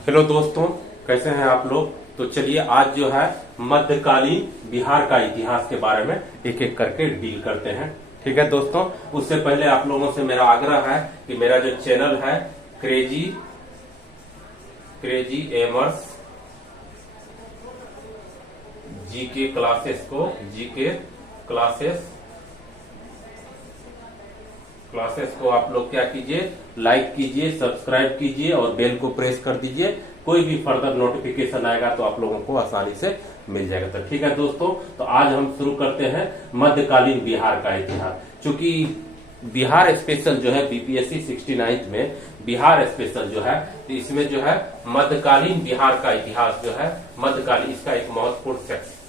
Hello दोस्तों, कैसे हैं आप लोग। तो चलिए आज जो है मध्यकालीन बिहार का इतिहास के बारे में एक एक करके डील करते हैं। ठीक है दोस्तों, उससे पहले आप लोगों से मेरा आग्रह है कि मेरा जो चैनल है क्रेजी क्रेजी एमर्स जीके क्लासेस को क्लासेस को आप लोग क्या कीजिए, लाइक कीजिए, सब्सक्राइब कीजिए और बेल को प्रेस कर दीजिए। कोई भी फर्दर नोटिफिकेशन आएगा तो आप लोगों को आसानी से मिल जाएगा। तो ठीक है दोस्तों, तो आज हम शुरू करते हैं मध्यकालीन बिहार का इतिहास। चूंकि बिहार स्पेशल जो है बीपीएससी 69 में बिहार स्पेशल जो है, तो इसमें जो है मध्यकालीन बिहार का इतिहास जो है मध्यकालीन, इसका एक महत्वपूर्ण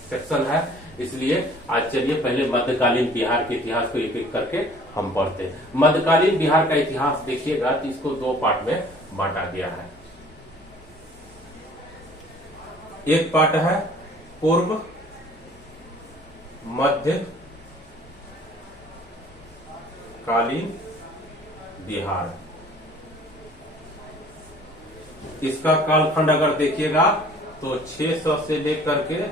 सेक्शन है। इसलिए आज चलिए पहले मध्यकालीन बिहार के इतिहास को एक एक करके हम पढ़ते हैं। मध्यकालीन बिहार का इतिहास देखिएगा तो इसको दो पार्ट में बांटा गया है। एक पार्ट है पूर्व मध्यकालीन बिहार। इसका कालखंड अगर देखिएगा तो 600 से लेकर के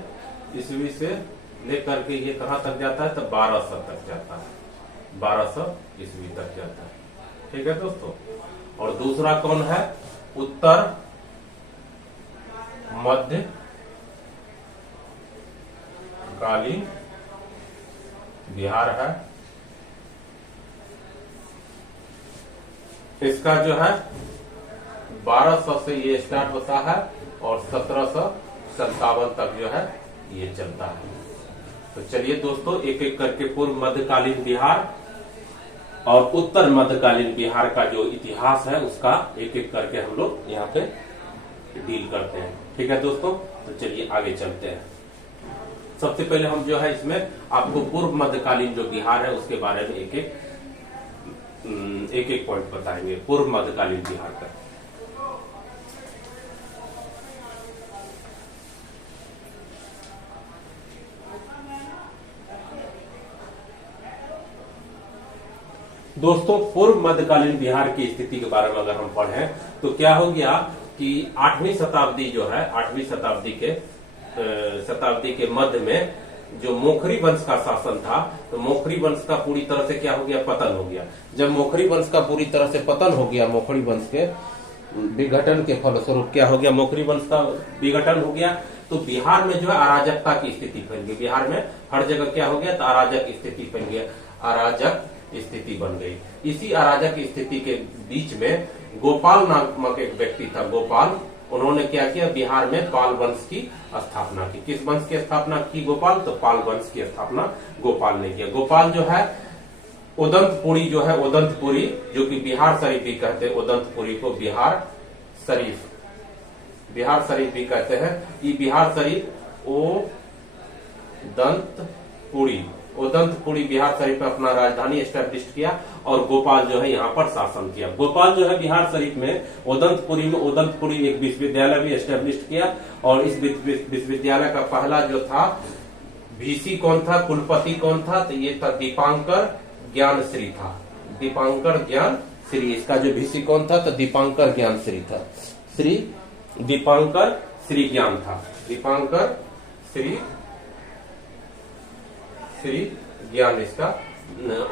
ईस्वी से लेकर के ये कहां तक जाता है, तो 1200 तक जाता है, 1200 ईस्वी तक जाता है। ठीक है दोस्तों। और दूसरा कौन है, उत्तर मध्यकालीन बिहार है। इसका जो है 1200 से ये स्टार्ट होता है और 1757 तक जो है ये चलता है। तो चलिए दोस्तों एक एक करके पूर्व मध्यकालीन बिहार और उत्तर मध्यकालीन बिहार का जो इतिहास है उसका एक एक करके हम लोग यहाँ पे डील करते हैं। ठीक है दोस्तों, तो चलिए आगे चलते हैं। सबसे पहले हम जो है इसमें आपको पूर्व मध्यकालीन जो बिहार है उसके बारे में एक एक पॉइंट बताएंगे पूर्व मध्यकालीन बिहार का। दोस्तों पूर्व मध्यकालीन बिहार की स्थिति के बारे में अगर हम पढ़ें तो क्या हो गया कि 8वीं शताब्दी जो है, 8वीं शताब्दी के मध्य में जो मोखरी वंश का शासन था, तो मोखरी वंश का पूरी तरह से क्या हो गया, पतन हो गया। जब मोखरी वंश का पूरी तरह से पतन हो गया, मोखरी वंश के विघटन के फलस्वरूप क्या हो गया, मोखरी वंश का विघटन हो गया, तो बिहार में जो है अराजकता की स्थिति फैल गई। बिहार में हर जगह क्या हो गया, तो अराजक स्थिति फैल गया, अराजक स्थिति बन गई। इसी अराजक स्थिति के बीच में गोपाल नामक एक व्यक्ति था, गोपाल। उन्होंने क्या किया, बिहार में पाल वंश की स्थापना की। किस वंश की स्थापना की, गोपाल, तो पाल वंश की स्थापना गोपाल ने किया। गोपाल जो है उदंतपुरी जो है, उदंतपुरी जो कि बिहार शरीफ भी कहते हैं, उदंतपुरी को बिहार शरीफ भी कहते हैं। ये बिहार शरीफ उदंतपुरी बिहार शरीफ में अपना राजधानी एस्टेब्लिश किया और गोपाल जो है यहाँ पर शासन किया। गोपाल जो है बिहार शरीफ में उदंतपुरी एक विश्वविद्यालय भी एस्टेब्लिश किया और इस विश्वविद्यालय का पहला जो था वीसी कौन था, कुलपति कौन था, तो ये था दीपांकर ज्ञानश्री था। दीपांकर ज्ञानश्री, इसका जो वीसी कौन था, तो दीपांकर ज्ञानश्री था। दीपांकर श्री ज्ञान था, दीपांकर श्री ज्ञान इसका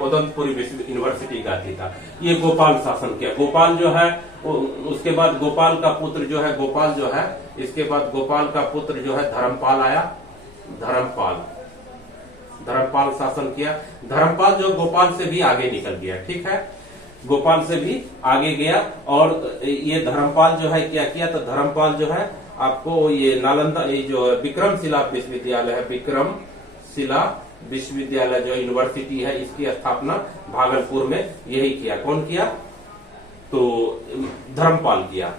उदंतपुरी यूनिवर्सिटी का था। ये गोपाल शासन किया। गोपाल जो है उसके बाद गोपाल का पुत्र जो है, इसके बाद गोपाल का पुत्र जो है धर्मपाल आया। धर्मपाल शासन किया। धर्मपाल जो गोपाल से भी आगे निकल गया। ठीक है, गोपाल से भी आगे गया और ये धर्मपाल जो है क्या किया, तो धर्मपाल जो है आपको ये नालंदा, ये जो विक्रमशिला विश्वविद्यालय है, विक्रमशिला विश्वविद्यालय जो यूनिवर्सिटी है, इसकी स्थापना भागलपुर में यही किया। कौन किया, तो धर्मपाल किया।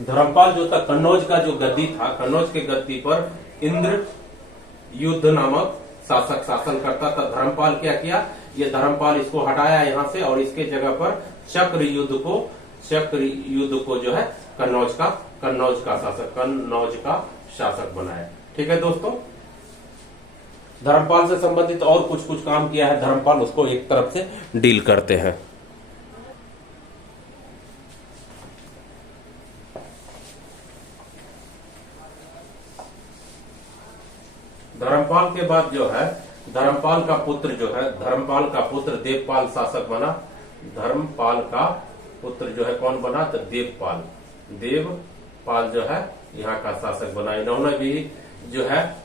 धर्मपाल जो था कन्नौज का जो गद्दी था, कन्नौज के गद्दी पर इंद्र युद्ध नामक शासक शासन करता था। धर्मपाल क्या किया, ये धर्मपाल इसको हटाया यहाँ से और इसके जगह पर चक्र युद्ध को जो है कन्नौज का शासक बनाया। ठीक है दोस्तों, धर्मपाल से संबंधित और कुछ काम किया है धर्मपाल, उसको एक तरफ से डील करते हैं। धर्मपाल के बाद जो है धर्मपाल का पुत्र जो है, धर्मपाल का पुत्र देवपाल शासक बना। धर्मपाल का पुत्र जो है कौन बना? तो देवपाल। देवपाल जो है यहाँ का शासक बना। इन्होंने भी जो है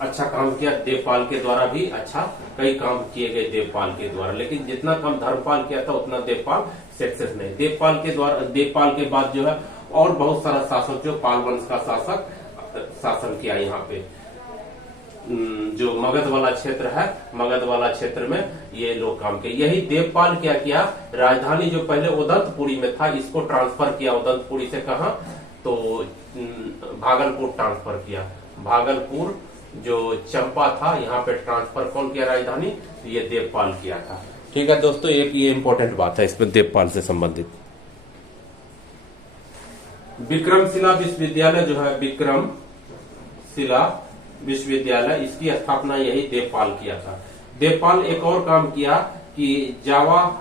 अच्छा काम किया। देवपाल के द्वारा भी अच्छा कई काम किए गए देवपाल के द्वारा, लेकिन जितना काम धर्मपाल किया था उतना देवपाल सक्सेस नहीं। देवपाल के द्वारा, देवपाल के बाद जो है और बहुत सारा शासक जो पाल वंश का शासक शासन किया यहाँ पे। जो मगध वाला क्षेत्र है, मगध वाला क्षेत्र में ये लोग काम किए। यही देवपाल क्या किया, राजधानी जो पहले उदंतपुरी में था इसको ट्रांसफर किया। उदंतपुरी से कहा तो भागलपुर ट्रांसफर किया। भागलपुर जो चंपा था यहाँ पे ट्रांसफर कौन किया राजधानी? तो ये देवपाल किया था। ठीक है दोस्तों, एक ये इंपॉर्टेंट बात है इसमें देवपाल से संबंधित। विक्रमशिला विश्वविद्यालय जो है, विक्रमशिला विश्वविद्यालय, इसकी स्थापना यही देवपाल किया था। देवपाल एक और काम किया कि जावा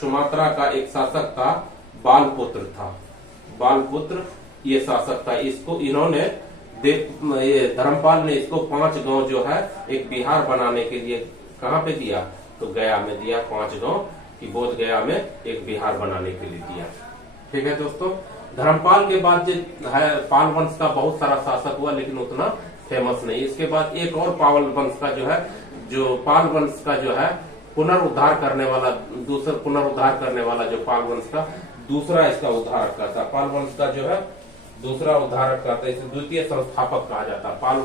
सुमात्रा का एक शासक था, बालपुत्र था। बालपुत्र ये शासक था। इसको इन्होंने धर्मपाल ने इसको 5 गांव जो है एक बिहार बनाने के लिए कहां पे दिया? तो गया में दिया। 5 गांव की बोध गया में एक बिहार बनाने के लिए दिया। ठीक है दोस्तों, धर्मपाल के बाद जो है पाल वंश का बहुत सारा शासक हुआ, लेकिन उतना फेमस नहीं। इसके बाद एक और पाल वंश का जो है, जो पाल वंश का जो है पुनरुद्धार करने वाला, दूसरा पुनरुद्धार करने वाला जो पाल वंश का दूसरा इसका उद्धारक का था। पाल वंश का जो है दूसरा उद्धारक का था, इसे द्वितीय संस्थापक कहा जाता है। पाल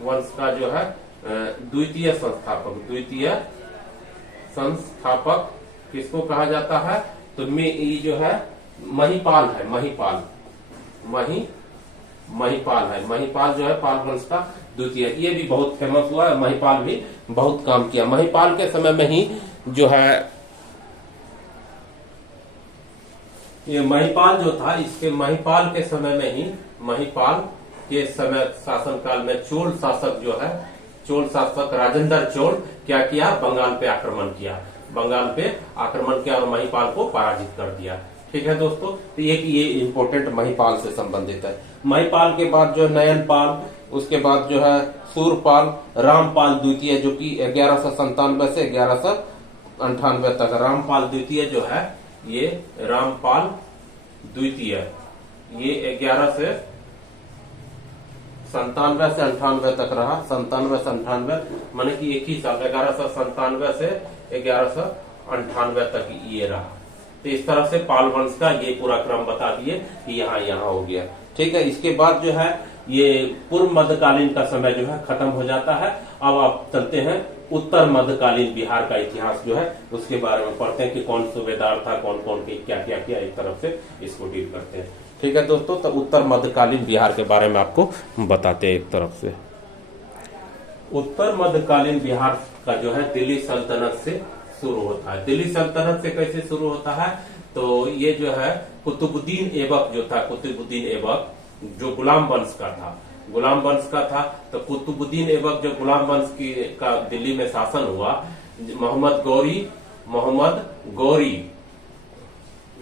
वंश का जो है द्वितीय संस्थापक किसको कहा जाता है? तो ये जो है महिपाल है। महिपाल जो है पाल वंश का द्वितीय। ये भी बहुत फेमस हुआ है। महिपाल भी बहुत काम किया। महिपाल के समय में ही जो है ये महिपाल जो था, इसके महिपाल के समय में ही, महिपाल के समय शासनकाल में चोल शासक जो है, चोल शासक राजेंद्र चोल क्या किया? बंगाल पे आक्रमण किया। बंगाल पे आक्रमण किया और महिपाल को पराजित कर दिया। ठीक है दोस्तों, तो ये इंपोर्टेंट महिपाल से संबंधित है। महिपाल के बाद जो नयनपाल, उसके बाद जो है सूरपाल, रामपाल द्वितीय जो कि 1197 से 1198 तक। रामपाल द्वितीय जो है, ये रामपाल द्वितीय ये 11 से 97 से 98 तक रहा। 97 से 98 माने कि एक ही साल, 1197 से 1198 तक ये रहा। तो इस तरह से पाल वंश का ये पूरा क्रम बता दिए कि यहाँ हो गया। ठीक है, इसके बाद जो है ये पूर्व मध्यकालीन का समय जो है खत्म हो जाता है। अब आप चलते हैं उत्तर मध्यकालीन बिहार का इतिहास जो है उसके बारे में पढ़ते हैं कि कौन सूबेदार था, कौन कौन के क्या क्या किया, एक तरफ से इसको डील करते हैं। ठीक है दोस्तों, तो उत्तर मध्यकालीन बिहार के बारे में आपको बताते हैं एक तरफ से। उत्तर मध्यकालीन बिहार का जो है दिल्ली सल्तनत से शुरू होता है। दिल्ली सल्तनत से कैसे शुरू होता है? तो ये जो है कुतुबुद्दीन ऐबक जो था, कुतुबुद्दीन ऐबक जो गुलाम वंश का था, गुलाम वंश का था। तो कुतुबुद्दीन ऐबक जो गुलाम वंश का दिल्ली में शासन हुआ, मोहम्मद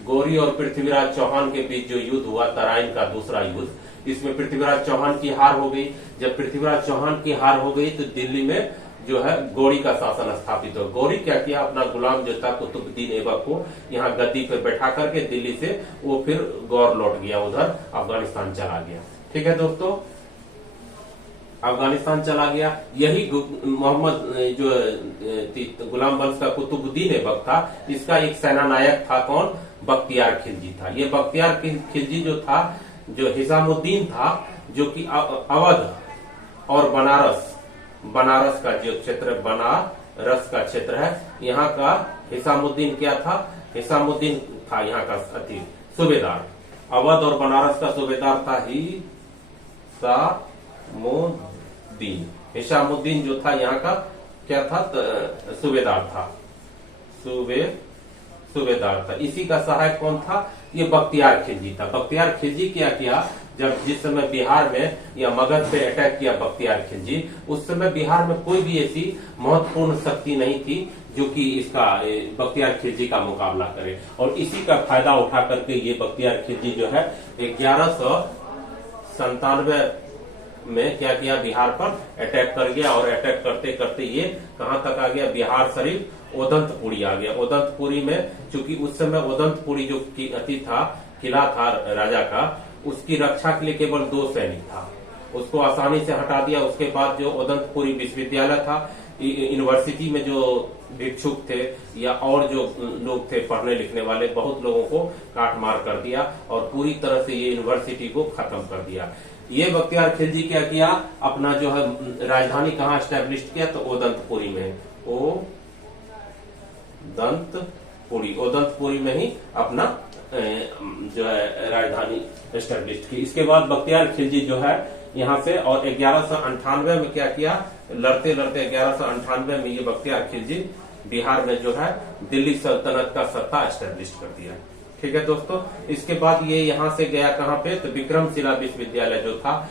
गौरी और पृथ्वीराज चौहान के बीच जो युद्ध हुआ, तराइन का दूसरा युद्ध, इसमें पृथ्वीराज चौहान की हार हो गई। जब पृथ्वीराज चौहान की हार हो गई तो दिल्ली में जो है गौरी का शासन स्थापित हो। गौरी क्या किया? अपना गुलाम जो था कुतुबुद्दीन ऐबक को यहाँ गद्दी पे बैठा करके दिल्ली से वो फिर गौर लौट गया, उधर अफगानिस्तान चला गया। ठीक है दोस्तों, अफगानिस्तान चला गया। यही मोहम्मद जो गुलाम वंश का कुतुबुद्दीन ऐबक था, इसका एक सेना नायक था कौन? बख्तियार खिलजी था। ये बख्तियार खिलजी जो था, जो हिसामुद्दीन था, जो कि अवध और बनारस का जो क्षेत्र, बनारस का क्षेत्र है, यहाँ का हिसामुद्दीन क्या था? हिसामुद्दीन था यहाँ का सूबेदार। अवध और बनारस का सूबेदार था हिसामुद्दीन जो था यहाँ का क्या था? सूबेदार था। सूबेदार था। इसी का सहायक कौन था? ये बख्तियार खिलजी था। बख्तियार खिलजी क्या किया? जब जिस समय बिहार में या मगध पे अटैक किया बख्तियार खिलजी, उस समय बिहार में कोई भी ऐसी महत्वपूर्ण शक्ति नहीं थी जो कि इसका बख्तियार खिलजी का मुकाबला करे। और इसी का फायदा उठा करके ये बख्तियार खिलजी जो है 1197 में क्या किया, बिहार पर अटैक कर गया। और अटैक करते करते ये कहां तक आ गया, बिहार शरीफ ओदंतपुरी आ गया। ओदंतपुरी में चूंकि उस समय ओदंतपुरी जो किला था राजा का, उसकी रक्षा के लिए केवल 2 सैनिक था, उसको आसानी से हटा दिया। उसके बाद जो ओदंतपुरी विश्वविद्यालय था, यूनिवर्सिटी में जो भिक्षुक थे या और जो लोग थे पढ़ने लिखने वाले, बहुत लोगों को काट मार कर दिया और पूरी तरह से ये यूनिवर्सिटी को खत्म कर दिया। ये बख्तियार खिलजी क्या किया, अपना जो है राजधानी कहाँ स्टैब्लिश किया, तो ओदंतपुरी में, ओदंतपुरी में ही अपना जो है राजधानी स्टैब्लिश की। इसके बाद बख्तियार खिलजी जो है यहाँ से, और 1198 में क्या किया, लड़ते लड़ते 1198 में ये बख्तियार खिलजी बिहार में जो है दिल्ली सल्तनत का सत्ता स्टैब्लिश कर दिया। ठीक है दोस्तों, इसके बाद ये यहाँ से गया कहाँ पे, तो विक्रमशिला विश्वविद्यालय जो था,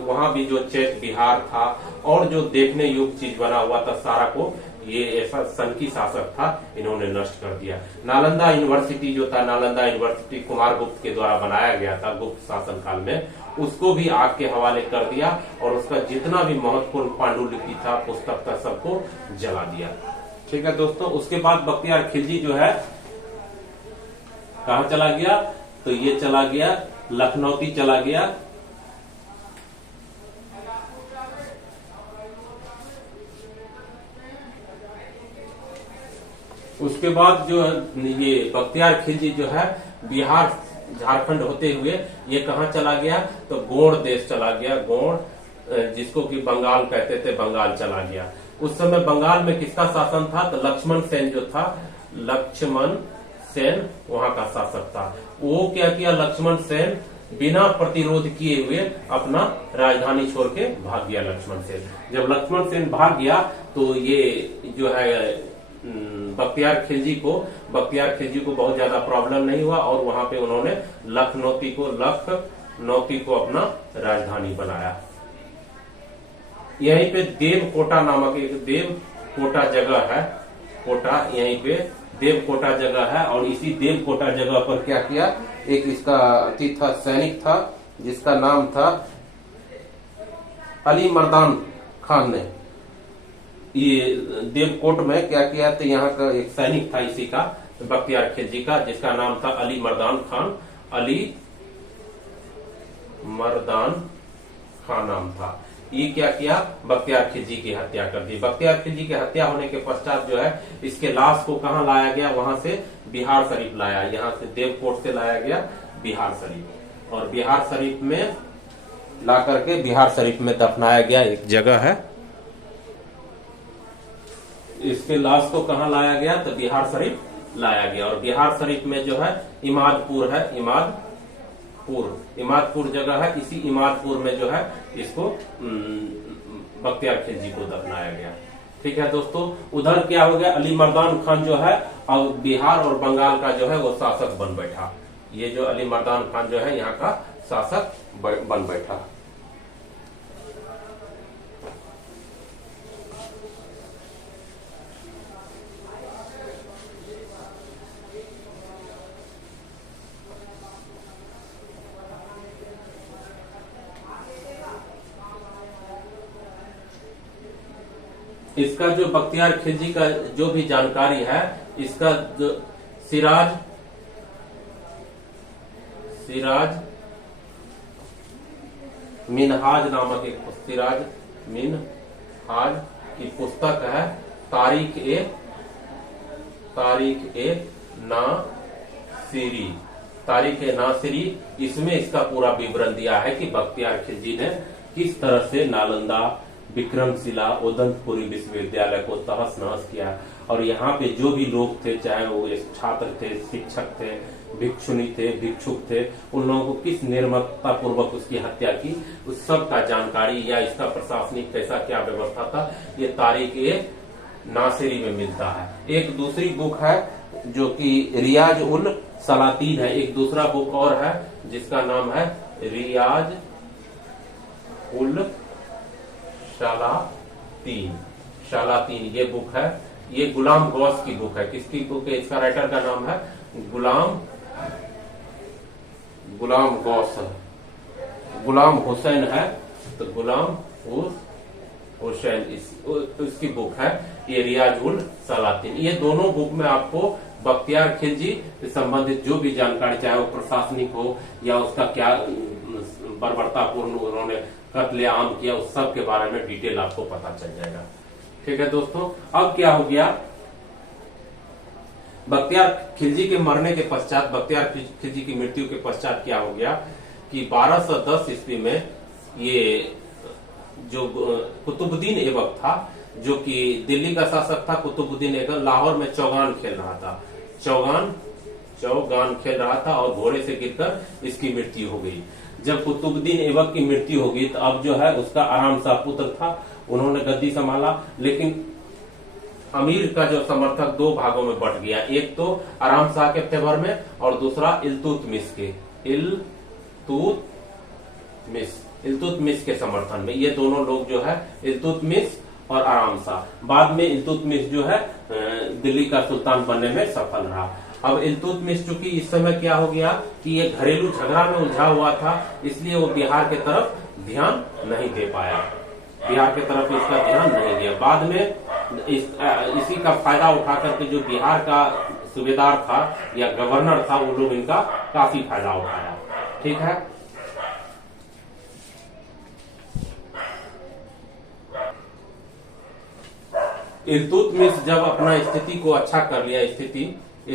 वहां भी जो चैत बिहार था और जो देखने योग्य चीज बना हुआ था सारा को ये ऐसा सनकी शासक था, इन्होंने नष्ट कर दिया। नालंदा यूनिवर्सिटी जो था, नालंदा यूनिवर्सिटी कुमारगुप्त के द्वारा बनाया गया था गुप्त शासन काल में, उसको भी आग के हवाले कर दिया और उसका जितना भी महत्वपूर्ण पांडुलिपि था, पुस्तक था, सबको जला दिया। ठीक है दोस्तों, उसके बाद बख्तियार खिलजी जो है कहा चला गया, तो ये चला गया लखनौती चला गया। उसके बाद जो ये बख्तियार खिलजी जो है बिहार झारखंड होते हुए ये कहाँ चला गया, तो गोंड देश चला गया। गोंड, जिसको कि बंगाल कहते थे, बंगाल चला गया। उस समय बंगाल में किसका शासन था, तो लक्ष्मण सेन जो था, लक्ष्मण सेन वहां का शासक था। वो क्या किया, लक्ष्मण सेन बिना प्रतिरोध किए हुए अपना राजधानी छोड़ के भाग गया। लक्ष्मण सेन जब लक्ष्मण सेन भाग गया तो ये जो है बख्तियार खिलजी को बहुत ज्यादा प्रॉब्लम नहीं हुआ और वहां पे उन्होंने लखनौती को अपना राजधानी बनाया। यहीं पे देवकोटा नामक एक देवकोटा जगह है, कोटा, यहीं पे देवकोटा जगह है। और इसी देवकोटा जगह पर क्या किया, एक इसका था, सैनिक था जिसका नाम था अली मर्दान खान ने ये देवकोट में क्या किया, तो यहाँ का एक सैनिक था इसी का, बख्तियार खिलजी का, जिसका नाम था अली मर्दान खान। अली मर्दान खान नाम था। ये क्या किया, बख्तियार खिलजी की हत्या कर दी। बख्तियार खिलजी की हत्या होने के पश्चात जो है इसके लाश को कहाँ लाया गया, वहां से बिहार शरीफ लाया। यहाँ से देवकोट से लाया गया बिहार शरीफ, और बिहार शरीफ में ला करके बिहार शरीफ में दफनाया गया। एक जगह है, इसके लाश को कहाँ लाया गया, तो बिहार शरीफ लाया गया। और बिहार शरीफ में जो है इमादपुर है, इमादपुर जगह है। इसी इमादपुर में जो है इसको बख्तियार खिलजी को दफनाया गया। ठीक है दोस्तों, उधर क्या हो गया, अली मर्दान खान जो है अब बिहार और बंगाल का जो है वो शासक बन बैठा। ये जो अली मर्दान खान जो है यहाँ का शासक बन बैठा। इसका जो बख्तियार खिलजी का जो भी जानकारी है, इसका जो सिराज मिनहाज नामक एक सिराज मिनहाज की पुस्तक है, तारीख ए नासिरी। इसमें इसका पूरा विवरण दिया है कि बख्तियार खिलजी ने किस तरह से नालंदा, विक्रमशिला, ओदंतपुरी विश्वविद्यालय को तहस नहस किया। और यहाँ पे जो भी लोग थे, चाहे वो छात्र थे, शिक्षक थे, भिक्षुनी थे, भिक्षुक थे, उन लोगों को किस निर्ममता पूर्वक उसकी हत्या की, उस सब का जानकारी, या इसका प्रशासनिक कैसा क्या व्यवस्था था, ये तारीख ए नासिरी में मिलता है। एक दूसरी बुक है जो कि रियाज उल सलातीन है, एक दूसरा बुक और है जिसका नाम है रियाज उल सलातीन, सलातीन ये बुक है। ये गुलाम गौस की बुक है। किसकी बुक है? इसका राइटर का नाम है गुलाम गौस, गुलाम हुसैन है, तो गुलाम हुसैन इसकी बुक है ये रियाज उल सलातीन। ये दोनों बुक में आपको बख्तियार खिलजी से संबंधित जो भी जानकारी, चाहे वो प्रशासनिक हो या उसका क्या बर्बरतापूर्ण उन्होंने कत्ले आम किया, उस सब के बारे में डिटेल आपको पता चल जाएगा। ठीक है दोस्तों, अब क्या हो गया, बख्तियार खिलजी के मरने के पश्चात, बख्तियार खिलजी की मृत्यु के पश्चात क्या हो गया कि 1210 ईस्वी में ये जो कुतुबुद्दीन ऐबक था, जो कि दिल्ली का शासक था, कुतुबुद्दीन ऐबक लाहौर में चौगान खेल रहा था, चौगान खेल रहा था और घोड़े से गिरकर इसकी मृत्यु हो गई। जब कुतुबुद्दीन ऐबक की मृत्यु हो गई तो अब जो है उसका आराम शाह पुत्र था, उन्होंने गद्दी संभाला। लेकिन अमीर का जो समर्थक दो भागों में बट गया, एक तो आराम शाह के फेवर में और दूसरा इल्तुतमिश के समर्थन में। ये दोनों लोग जो है इल्तुतमिश और आराम शाह। बाद में इल्तुतमिश जो है दिल्ली का सुल्तान बनने में सफल रहा। अब इल्तुतमिश चूंकि इस समय क्या हो गया कि ये घरेलू झगड़ा में उलझा हुआ था, इसलिए वो बिहार के तरफ ध्यान नहीं दे पाया, बिहार की तरफ इसका ध्यान नहीं दिया। बाद में इसी का फायदा उठा करके जो बिहार का सूबेदार था या गवर्नर था, वो लोग इनका काफी फायदा उठाया। ठीक है, इल्तुतमिश जब अपना स्थिति को अच्छा कर लिया,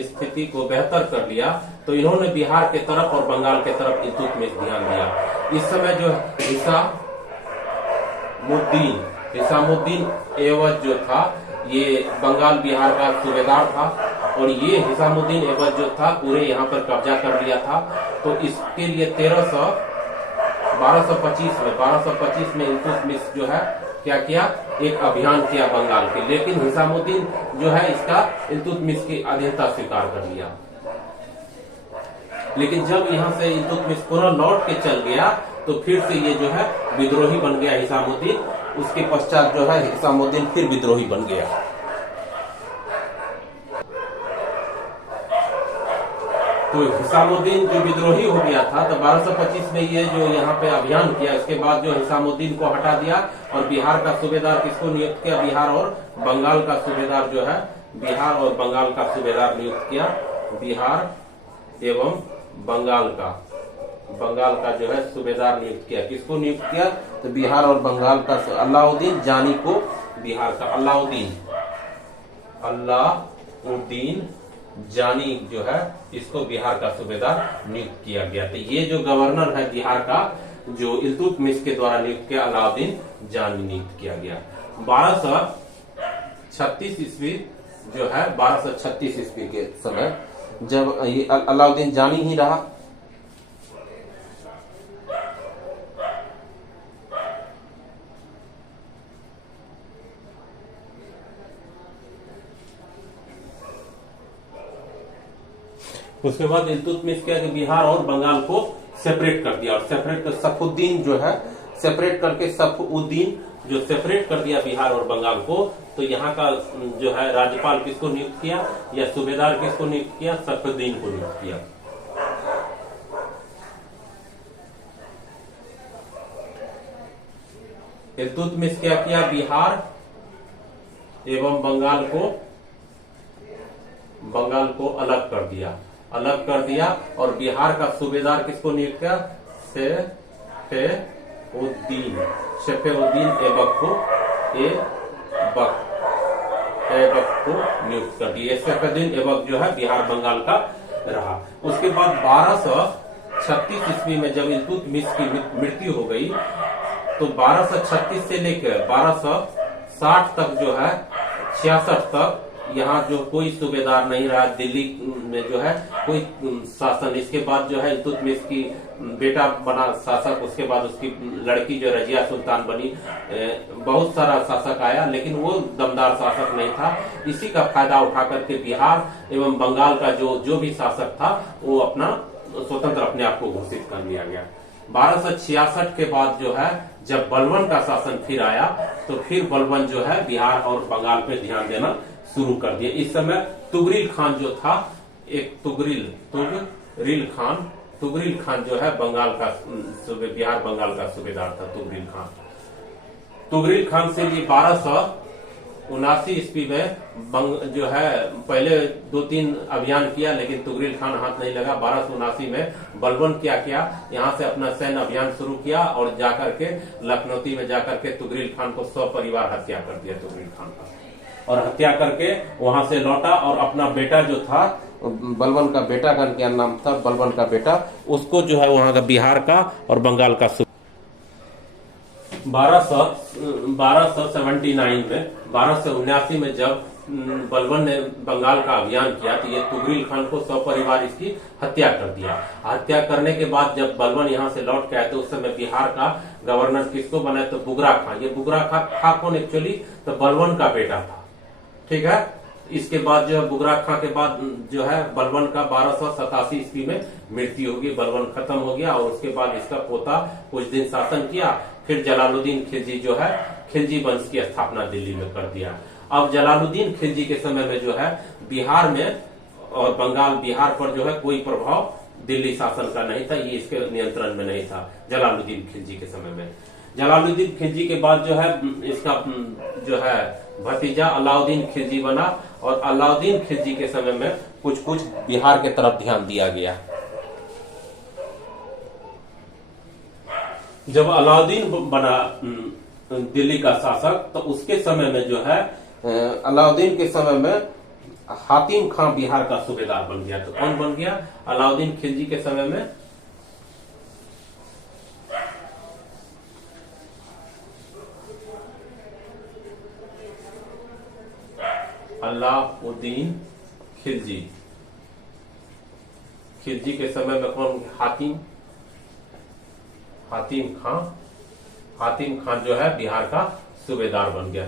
स्थिति को बेहतर कर लिया, तो इन्होंने बिहार के तरफ और बंगाल के तरफ इल्तुतमिश ध्यान दिया। इस समय जो हिसामुद्दीन ऐबक जो था, ये बंगाल बिहार का सूबेदार था और ये हिसामुद्दीन ऐबक जो था पूरे यहाँ पर कब्जा कर लिया था। तो इसके लिए 1225 में इल्तुतमिश जो है क्या किया, एक अभियान किया बंगाल के। लेकिन हिसामुद्दीन जो है इसका इल्तुतमिश की अधीनता स्वीकार कर लिया। लेकिन जब यहाँ से इल्तुतमिश पुनः लौट के चल गया तो फिर से ये जो है विद्रोही बन गया हिसामुद्दीन। उसके पश्चात जो है हिसामुद्दीन फिर विद्रोही बन गया। तो हिसामुद्दीन जो विद्रोही हो गया था, तो 1225 में ये जो यहाँ पे अभियान किया, इसके बाद जो हिसामुद्दीन को हटा दिया और बिहार का सूबेदार किसको नियुक्त किया, बिहार और बंगाल का सूबेदार जो है, बिहार और बंगाल का सूबेदार नियुक्त किया। बिहार एवं बंगाल का जो है सूबेदार नियुक्त किया। किसको नियुक्त किया, तो बिहार और बंगाल का अलाउद्दीन जानी को बिहार का अलाउद्दीन जानी जो है इसको बिहार का सूबेदार नियुक्त किया गया। तो ये जो गवर्नर है बिहार का, जो इल्तुतमिश के द्वारा नियुक्त किया, अलाउद्दीन जानी नियुक्त किया गया। 1236 ईस्वी जो है, 1236 ईस्वी के समय जब ये अलाउद्दीन जानी ही रहा, उसके बाद इल्तुतमिश किया कि बिहार और बंगाल को सेपरेट कर दिया और सेपरेट कर सफुद्दीन जो है सेपरेट करके सफुद्दीन जो सेपरेट कर दिया बिहार और बंगाल को। तो यहाँ का जो है राज्यपाल किसको नियुक्त किया या सूबेदार किसको नियुक्त किया, सफुद्दीन को नियुक्त किया। इल्तुतमिश क्या किया, बिहार एवं बंगाल को अलग कर दिया और बिहार का सूबेदार किसको नियुक्त किया, सैफुद्दीन ऐबक को नियुक्त कर दिया। सैफुद्दीन ऐबक जो है बिहार बंगाल का रहा। उसके बाद 1236 ईस्वी में जब इल्तुतमिश की मृत्यु हो गई, तो 1236 से लेकर 1260 तक जो है, 66 तक यहाँ जो कोई सूबेदार नहीं रहा, दिल्ली में जो है कोई शासन। इसके बाद जो है इल्तुतमिश की बेटा बना शासक, उसके बाद उसकी लड़की जो रजिया सुल्तान बनी। बहुत सारा शासक आया लेकिन वो दमदार शासक नहीं था। इसी का फायदा उठा करके बिहार एवं बंगाल का जो भी शासक था वो अपना स्वतंत्र अपने आप को घोषित कर लिया गया। 1266 के बाद जो है जब बलबन का शासन फिर आया तो फिर बलबन जो है बिहार और बंगाल पे ध्यान देना शुरू कर दिया। इस समय तुगरिल खान जो था, एक तुगरिल खान जो है बंगाल का बिहार बंगाल का सूबेदार था। तुगरिल खान से ये 1279 ईस्वी में जो है पहले 2-3 अभियान किया, लेकिन तुगरिल खान हाथ नहीं लगा। 1279 में बलबन क्या किया, यहाँ से अपना सैन्य अभियान शुरू किया और जाकर के लखनौती में जाकर के तुगरिल खान को सपरिवार हत्या कर दिया। तुगरिल खान का और हत्या करके वहां से लौटा और अपना बेटा जो था, बलबन का बेटा का क्या नाम था, बलबन का बेटा, उसको जो है वहां का बिहार का और बंगाल का 1279 में जब बलबन ने बंगाल का अभियान किया तो ये तुगरिल खान को सपरिवार इसकी हत्या कर दिया। हत्या करने के बाद जब बलबन यहाँ से लौट के आए तो उस समय बिहार का गवर्नर किसको बनाए, तो बुगरा खां। ये बुगरा खां कौन एक्चुअली, तो बलबन का बेटा था। ठीक है। इसके बाद जो है बुगरा खां के बाद जो है बलबन का 1287 ईस्वी में मृत्यु होगी, बलबन खत्म हो गया और उसके बाद इसका पोता कुछ दिन शासन किया। फिर जलालुद्दीन खिलजी जो है खिलजी वंश की स्थापना दिल्ली में कर दिया। अब जलालुद्दीन खिलजी के समय में जो है बिहार में और बंगाल बिहार पर जो है कोई प्रभाव दिल्ली शासन का नहीं था, ये इसके नियंत्रण में नहीं था जलालुद्दीन खिलजी के समय में। जलालुद्दीन खिलजी के बाद जो है इसका जो है भतीजा अलाउद्दीन खिलजी बना और अलाउद्दीन खिलजी के समय में कुछ कुछ बिहार के तरफ ध्यान दिया गया। जब अलाउद्दीन बना दिल्ली का शासक तो उसके समय में जो है अलाउद्दीन के समय में हातिम खां बिहार का सूबेदार बन गया। तो कौन बन गया, अलाउद्दीन खिलजी के समय में अलाउद्दीन खिलजी के समय में कौन, हातिम खां जो है बिहार का सूबेदार बन गया।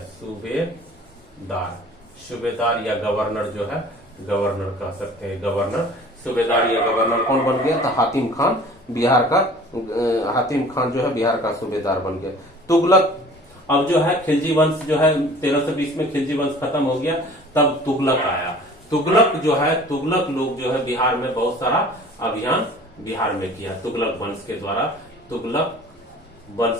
सूबेदार या गवर्नर जो है, गवर्नर कह सकते हैं, गवर्नर, सूबेदार या गवर्नर कौन बन गया, तो हातिम खान जो है बिहार का सूबेदार बन गया। तुगलक, अब जो है खिलजी वंश जो है 1320 में खिलजी वंश खत्म हो गया, तब तुगलक आया। तुगलक लोग जो है बिहार में बहुत सारा अभियान बिहार में किया। तुगलक वंश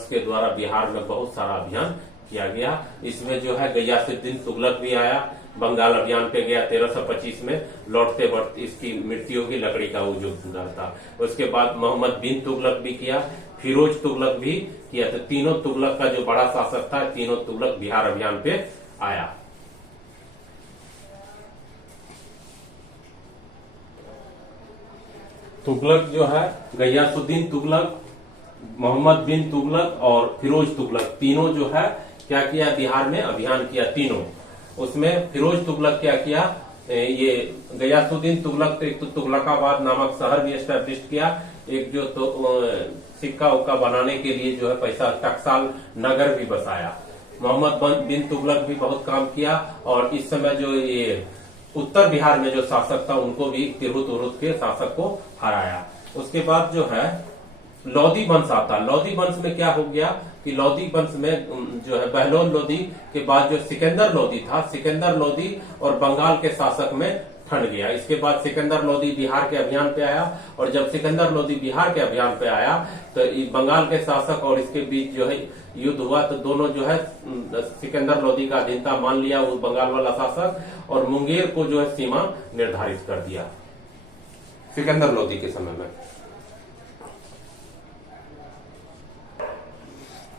के द्वारा बिहार में बहुत सारा अभियान किया गया। इसमें जो है गयासुद्दीन तुगलक भी आया, बंगाल अभियान पे गया 1325 में, लौटते वक्त इसकी मृत्यु होगी, लकड़ी का वो जो घर था। उसके बाद मोहम्मद बिन तुगलक भी किया, फिरोज तुगलक भी किया। तो तीनों तुगलक का जो बड़ा शासक था, तीनों तुगलक बिहार अभियान पे आया। तुगलक जो है गयासुद्दीन तुगलक, मोहम्मद बिन तुगलक और फिरोज तुगलक, तीनों जो है क्या किया, बिहार में अभियान किया तीनों। उसमें फिरोज तुगलक क्या किया, ये गयासुद्दीन तुगलक तो एक तो तुगलकाबाद नामक शहर भी एस्टेब्लिश किया, एक जो तो सिक्का उक्का बनाने के लिए जो है पैसा टकसाल नगर भी बसाया। मोहम्मद बिन तुगलक भी बहुत काम किया और इस समय जो ये उत्तर बिहार में जो शासक था उनको भी तिरहुत उरुत के शासक को हराया। उसके बाद जो है लोधी वंश आता। लोधी वंश में क्या हो गया कि लोधी वंश में जो है बहलोल लोधी के बाद जो सिकंदर लोधी था, सिकंदर लोधी और बंगाल के शासक में ठन गया। इसके बाद सिकंदर लोधी बिहार के अभियान पे आया और जब सिकंदर लोधी बिहार के अभियान पे आया तो बंगाल के शासक और इसके बीच जो है युद्ध हुआ। तो दोनों जो है सिकंदर लोधी का अधीनता मान लिया वो बंगाल वाला शासक और मुंगेर को जो है सीमा निर्धारित कर दिया सिकंदर लोधी के समय में।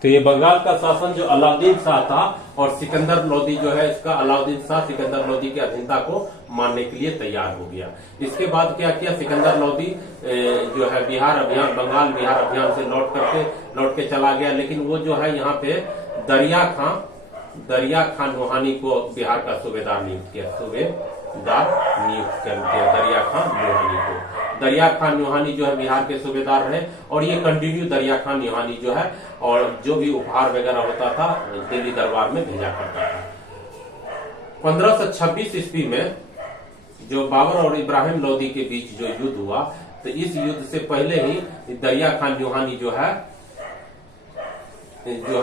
तो ये बंगाल का शासन जो अलाउद्दीन शाह था और सिकंदर लोधी जो है इसका अलाउद्दीन शाह सिकंदर लोधी की अधीनता को मानने के लिए तैयार हो गया। इसके बाद क्या किया, सिकंदर लोधी जो है बिहार अभियान, बंगाल बिहार अभियान से लौट के चला गया। लेकिन वो जो है यहाँ पे दरिया खान नोहानी को बिहार का सूबेदार नियुक्त किया, दरिया खान नोहानी जो है बिहार के सूबेदार रहे और ये कंटिन्यू दरिया खान नोहानी जो है और जो भी उपहार वगैरह होता था दिल्ली दरबार में भेजा करता था। 1526 ईस्वी में जो बाबर और इब्राहिम लोधी के बीच जो युद्ध हुआ तो इस युद्ध से पहले ही दरिया खान न्यूहानी जो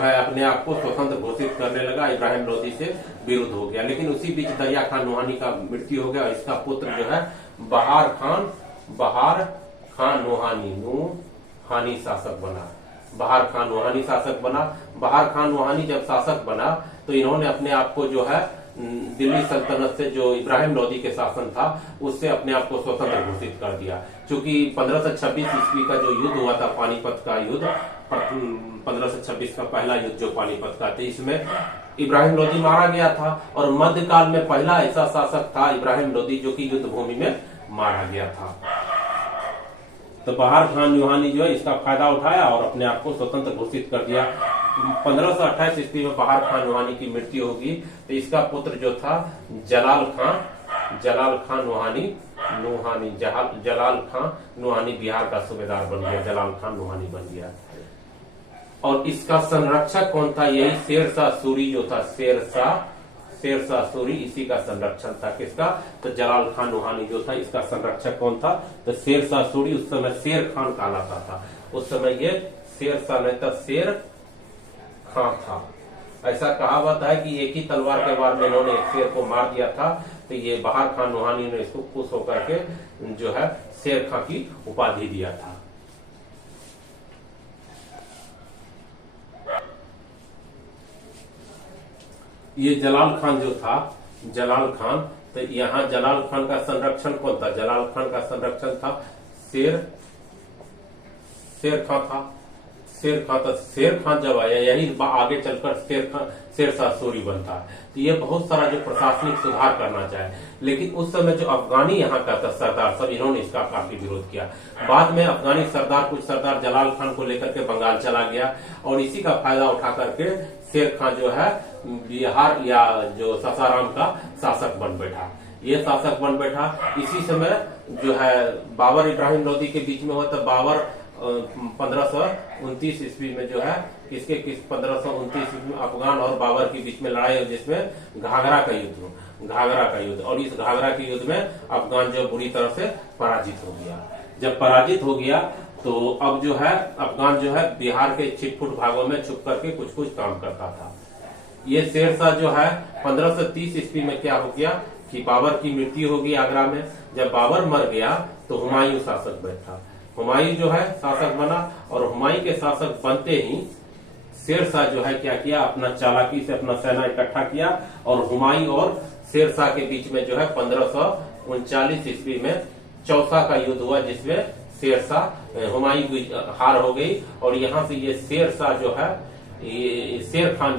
है अपने आप को स्वतंत्र घोषित करने लगा, इब्राहिम लोदी से विरुद्ध हो गया। लेकिन उसी बीच दरिया खान नुहानी का मृत्यु हो गया। इसका पुत्र जो है बहार खान नुहानी शासक बना। बहार खान नुहानी शासक बना। बहार खान नुहानी जब शासक बना तो इन्होंने अपने आप को जो है दिल्ली सल्तनत से, जो इब्राहिम लोदी के शासन था, उससे अपने आप को स्वतंत्र घोषित कर दिया। क्योंकि 1526 ईस्वी का जो युद्ध हुआ था, पानीपत का युद्ध, 1526 का पहला युद्ध जो पानीपत का था, इसमें इब्राहिम लोदी मारा गया था और मध्यकाल में पहला ऐसा शासक था इब्राहिम लोदी जो कि युद्ध भूमि में मारा गया था। तो बहार खान न्यूहानी जो है इसका फायदा उठाया और अपने आप को स्वतंत्र घोषित कर दिया। 1528 ईस्वी में बहार खान नुहानी की मृत्यु होगी। तो इसका पुत्र जो था जलाल खान नुहानी बिहार का सूबेदार बन गया। जलाल खान नुहानी बन गया। और इसका संरक्षक कौन था? यही शेरशाह सूरी जो था, शेरशाह सूरी, इसी का संरक्षण था। किसका? तो जलाल खान नुहानी जो था, इसका संरक्षक कौन था? तो शेरशाह सूरी। उस समय शेर खान कहलाता था। उस समय ये शेरशाह नहीं था, शेर खान था। ऐसा कहावत है कि एक ही तलवार के वार में इन्होंने एक शेर को मार दिया था। तो ये बहार खान नुहानी ने इसको खुश होकर के जो है शेर खान की उपाधि दिया था। ये जलाल खान जो था, जलाल खान, तो यहाँ जलाल खान का संरक्षण कौन था? जलाल खान का संरक्षण था शेर खान था। शेर खान जब आया, यही आगे चलकर शेरशाह सूरी बनता है। तो ये बहुत सारा जो प्रशासनिक सुधार करना चाहे, लेकिन उस समय जो अफगानी यहाँ का था सरदार, सब इन्होंने इसका काफी विरोध किया। बाद में अफगानी सरदार, कुछ सरदार जलाल खान को लेकर के बंगाल चला गया और इसी का फायदा उठा करके शेर खान जो है बिहार या जो सासाराम का शासक बन बैठा। ये शासक बन बैठा। इसी समय जो है बाबर इब्राहिम लोदी के बीच में हुआ था। बाबर 1529 ईस्वी में जो है 1529 ईस्वी में अफगान और बाबर के बीच में लड़ाई, जिसमें घाघरा का युद्ध, और इस घाघरा के युद्ध में अफगान जो बुरी तरह से पराजित हो गया। जब पराजित हो गया तो अब जो है अफगान जो है बिहार के छिटपुट भागों में छुप करके कुछ कुछ काम करता था। ये शेरशाह जो है 1530 ईस्वी में क्या हो गया कि बाबर की मृत्यु होगी आगरा में। जब बाबर मर गया तो हुमायूं शासक बैठा। हुमायूं जो है शासक बना और हुमायूं के शासक बनते ही शेरशाह जो है क्या किया, अपना चालाकी से अपना सेना इकट्ठा किया और हुमायूं और शेरशाह के बीच में जो है 1539 ईस्वी में चौसा का युद्ध हुआ, जिसमें हुमायूं की हार हो गई। और यहाँ से ये शेरशाह जो है, ये शेर खान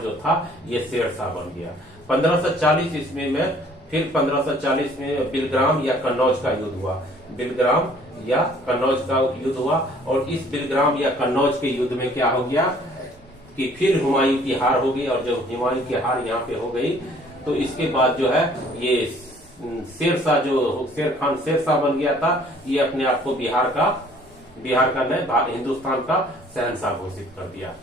जो था, ये शेरशाह बन गया। 1540 ईस्वी में फिर 1540 में बिलग्राम या कन्नौज का युद्ध हुआ। बिलग्राम या कन्नौज का युद्ध हुआ और इस बिलग्राम या कन्नौज के युद्ध में क्या हो गया कि फिर हुमायूं की हार हो गई। और जब हुमायूं की हार यहाँ पे हो गई तो इसके बाद जो है ये शेरशाह जो शेर खान शेरशाह बन गया था, ये अपने आप को बिहार का नहीं हिंदुस्तान का शहंशाह घोषित कर दिया।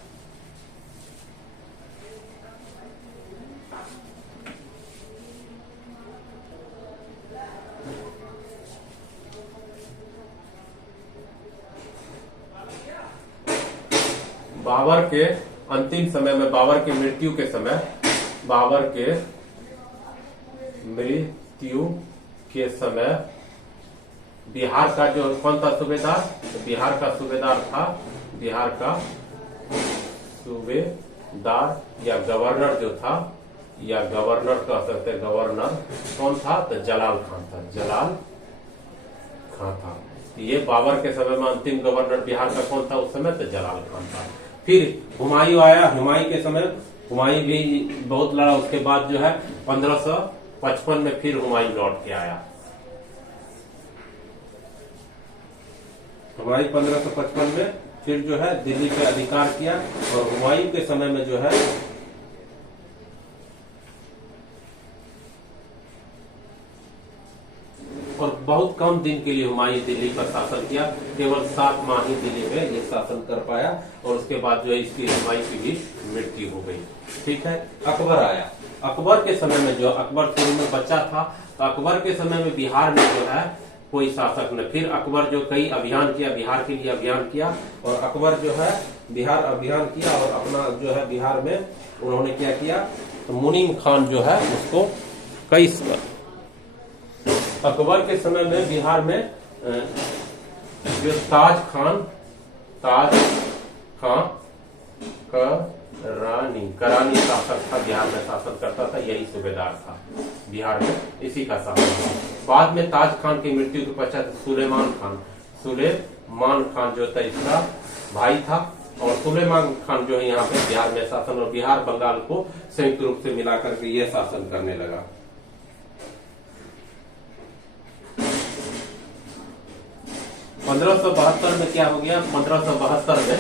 बाबर के अंतिम समय में, बाबर के मृत्यु के समय बिहार का जो कौन था सूबेदार? तो बिहार का सूबेदार या गवर्नर जो था, या गवर्नर कह सकते, गवर्नर कौन था? तो जलाल खान था। ये बाबर के समय में अंतिम गवर्नर बिहार का कौन था उस समय? तो जलाल खान था। फिर हुमायूं आया। हुमायूं के समय हुमायूं भी बहुत लड़ा। उसके बाद जो है 1555 में फिर हुमायूं लौट के आया। हुमायूं 1555 में फिर जो है दिल्ली पे अधिकार किया और हुमायूं के समय में जो है और बहुत कम दिन के लिए हुमायूं दिल्ली पर शासन किया। केवल 7 माह ही दिल्ली में ये शासन कर पाया और उसके बाद जो है इसकी हुमायूं की भी मृत्यु हो गई। ठीक है। अकबर आया। अकबर के समय में जो अकबर शुरू में बच्चा था, तो अकबर के समय में बिहार में जो है कोई शासक ने। फिर अकबर जो कई अभियान किया, बिहार के लिए अभियान किया, और अकबर जो है बिहार अभियान किया, और अपना जो है बिहार में उन्होंने क्या किया, तो मुनीम खान जो है उसको कई अकबर के समय में बिहार में जो ताज खान करानी शासक था, बिहार में शासन करता था, यही सूबेदार था बिहार में, इसी का शासन था। बाद में ताज खान की मृत्यु के पश्चात सुलेमान खान जो था इसका भाई था, और सुलेमान खान जो है यहाँ पे बिहार में शासन, और बिहार बंगाल को संयुक्त रूप से मिलाकर के ये शासन करने लगा। (1572) में क्या हो गया, 1572 में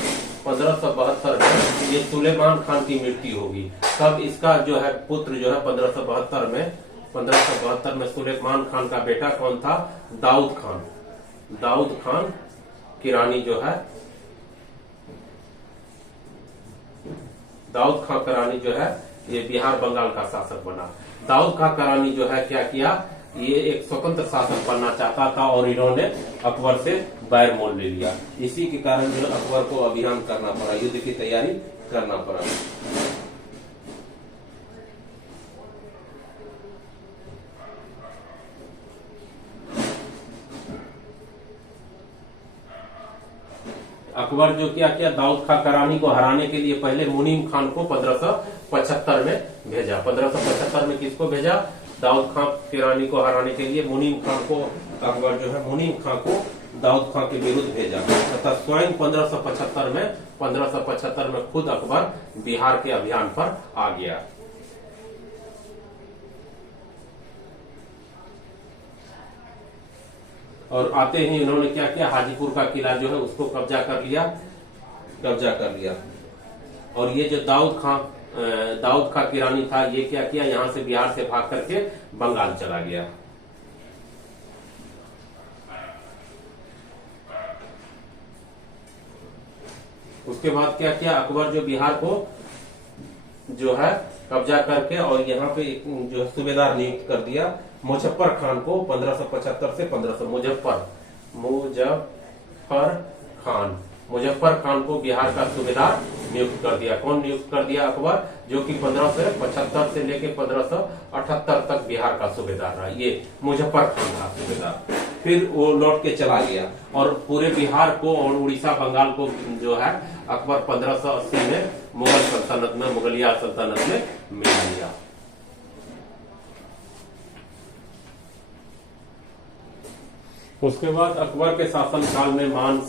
ये सुलेमान खान की मृत्यु होगी। तब इसका जो है पुत्र जो है 1572 में सुलेमान खान का बेटा कौन था, दाऊद खान किरानी जो है, दाऊद खान करानी जो है ये बिहार बंगाल का शासक बना। दाऊद खान करानी जो है क्या किया, ये एक स्वतंत्र शासक बनना चाहता था, और इन्होंने अकबर से बैर मोल ले लिया। इसी के कारण जो अकबर को अभियान करना पड़ा, युद्ध की तैयारी करना पड़ा। अकबर जो क्या किया, दाऊद खान करानी को हराने के लिए पहले मुनीम खान को 1575 में भेजा। 1575 में किसको भेजा, दाऊद खान किरानी को हराने के लिए मुनीम खान को अकबर जो है मुनीम खान को दाऊद खान के विरुद्ध भेजा, तथा स्वयं 1575 में खुद अकबर बिहार के अभियान पर आ गया। और आते ही इन्होंने क्या किया, हाजीपुर का किला जो है उसको कब्जा कर लिया। और ये जो दाऊद खान किरानी था, ये क्या किया, यहाँ से बिहार से भाग करके बंगाल चला गया। उसके बाद क्या किया, अकबर जो बिहार को जो है कब्जा करके और यहाँ पे जो सूबेदार नियुक्त कर दिया मुजफ्फर खान को 1575 से 1500 मुजफ्फर खान को बिहार का सूबेदार नियुक्त कर दिया। कौन नियुक्त कर दिया, अकबर, जो कि 1575 से लेके 1578 तक बिहार का सूबेदार रहा। ये मुजफ्फर खान था सूबेदार। फिर वो लौट के चला गया और पूरे बिहार को और उड़ीसा बंगाल को जो है अकबर 1580 में मुगलिया सल्तनत में मिला लिया। उसके बाद अकबर के शासन काल में मान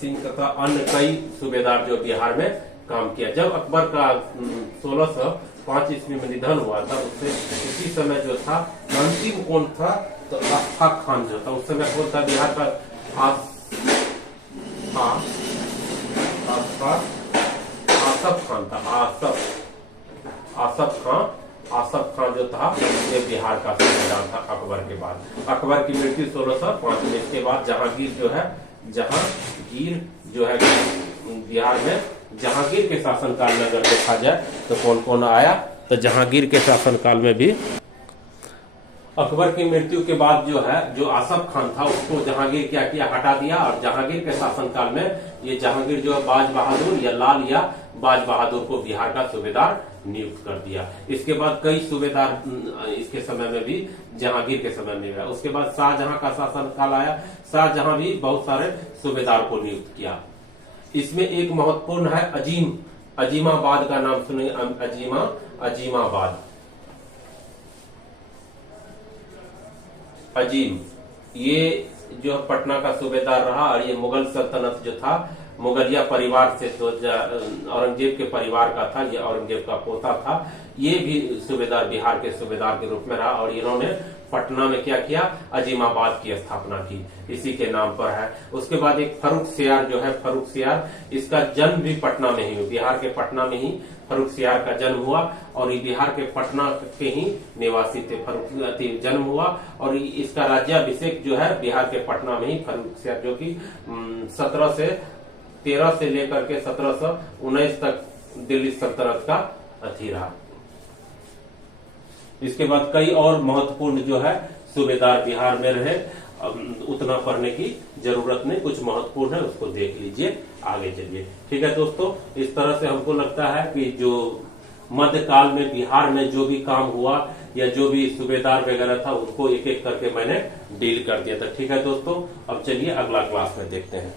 सिंह तथा अन्य कई सूबेदार जो बिहार में काम किया। जब अकबर का 1605 ईस्वी में निधन हुआ था, उससे उसी समय जो था अंतिम कौन था, तो आफाक खान जो था, उस समय कौन था बिहार का, आसफ खान जो था ये बिहार का सूबेदार था अकबर के बाद। अकबर की मृत्यु 1605 में। इसके बाद जहांगीर जो है बिहार में जहांगीर के शासनकाल में अगर देखा जाए तो कौन कौन आया, तो जहांगीर के शासनकाल में भी अकबर की मृत्यु के बाद जो आसफ खान था उसको जहांगीर क्या किया, हटा दिया। और जहांगीर के शासनकाल में ये जहांगीर जो बाज बहादुर या लाल या बाज बहादुर को बिहार का सूबेदार नियुक्त कर दिया। इसके बाद कई सूबेदार इसके समय में भी जहांगीर के समय में हुआ। उसके बाद शाहजहां का शासनकाल आया। शाहजहां भी बहुत सारे सूबेदार को नियुक्त किया। इसमें एक महत्वपूर्ण है अजीमाबाद का नाम सुने, अजीमाबाद अजीम, ये जो पटना का सूबेदार रहा। और ये मुगल सल्तनत जो था मुगलिया परिवार से औरंगजेब के परिवार का था, ये औरंगजेब का पोता था। ये भी सूबेदार बिहार के सूबेदार के रूप में रहा। और इन्होंने पटना में क्या किया, अजीमाबाद की स्थापना की, इसी के नाम पर है। उसके बाद एक फर्रुख सियार जो है, फर्रुख सियार, इसका जन्म भी पटना में ही हुआ। बिहार के पटना में ही फर्रुख सियार का जन्म हुआ और ये बिहार के पटना के ही निवासी थे। फर्रुख जन्म हुआ और इसका राज्याभिषेक जो है बिहार के पटना में ही फर्रुख सियार, जो कि 1713 से लेकर के 1719 तक दिल्ली सल्तनत का अथी रहा। इसके बाद कई और महत्वपूर्ण जो है सूबेदार बिहार में रहे, उतना पढ़ने की जरूरत नहीं, कुछ महत्वपूर्ण है उसको देख लीजिए, आगे चलिए। ठीक है दोस्तों, इस तरह से हमको लगता है कि जो मध्यकाल में बिहार में जो भी काम हुआ या जो भी सूबेदार वगैरह था उनको एक एक करके मैंने डील कर दिया था। ठीक है दोस्तों, अब चलिए अगला क्लास में देखते हैं।